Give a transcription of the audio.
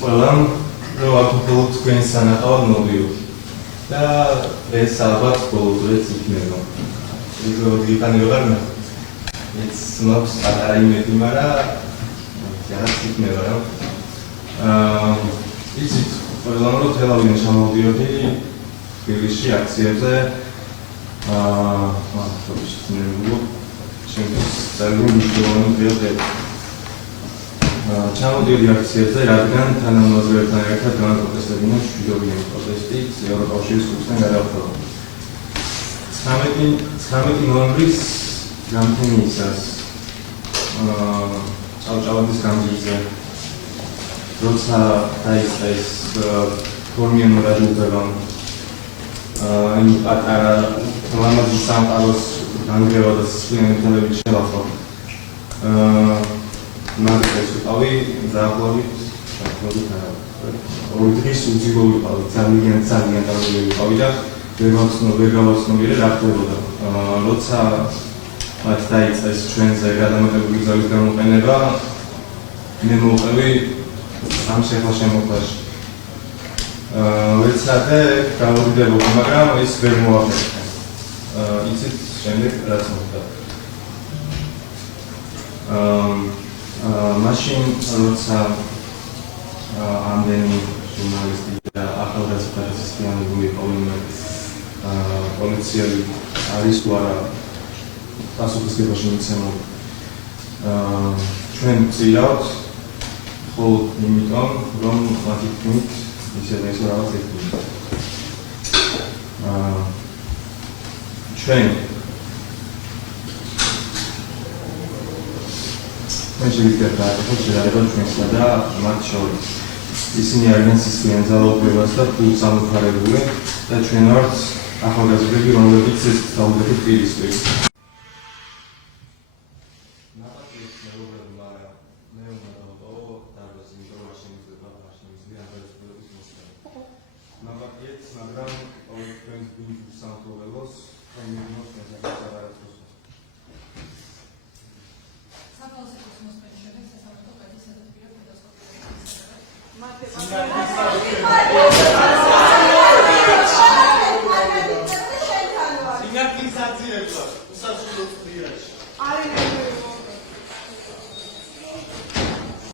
ყველამ, რომ აქ მხოლოდ თქვენ სანახავად მოდიოთ. და ეს ალბათ ბოლო დროც იქნება. უბრალოდ იქნება რა? ცნობს პატარა იმედი, მაგრამ რაღაც იქნება რა. იცით, ყველამ რომ თელავიდან ჩამოვდიოდი თბილისში აქციებზე. მართლაც ნერვულობ. ჩემთვის ძალიან მნიშვნელოვანი დღეა. ჩამოდიოდი აქციებზე, რადგან თანამოაზრეებთან ერთად განპროტესტებინა მშვიდობიანი პროტესტი ევროკავშირის კურსთან გადავხდა. 19 ნოემბრის გამთენიისას ჭავჭავაძის გამზირზე როცა დაიწყა ეს ფორმიანი რაჯულება იმ პატარა ლამაზი სამყაროს განგრევა და სისხლიანი თემებით შევახო. მაგას ვიყავი დაახლოებით ორი დღის უძილო ვიყავი, ძალიან დამოუკიდებელი ვიყავი და ვერ გავაცნობიერე რა ხდებოდა. როცა მათ დაიწყა ეს ჩვენზე გადამეტებული გზების გამოყენება, მე მოვყევი ამ შემოყვანაში. ვეცადე გავუძლებო, მაგრამ ის ვერ მოახერხა. იცით შემდეგ რაც მოხდა. მაშინ როცა ამდენი ჟურნალისტი და ახალგაზრდა სისტემატური ყოლინე პოლიციელი არის თუ არა პასუხისმგებაში მიცემო ჩვენ ვწირავთ მხოლოდ იმიტომ რომ მათი თქმით ისე და ისე რაღაც ეკუთვნით ჩვენ შეიძლება დააწყოთ შედარება ჩვენსა და მათ შორის. ისინი არიან სისხლიან ძალაუფლებას და ფულს ამოფარებული და ჩვენ ვართ ახალგაზრდები, რომლებიც ეს ძალაუფლება პირისპირ. Are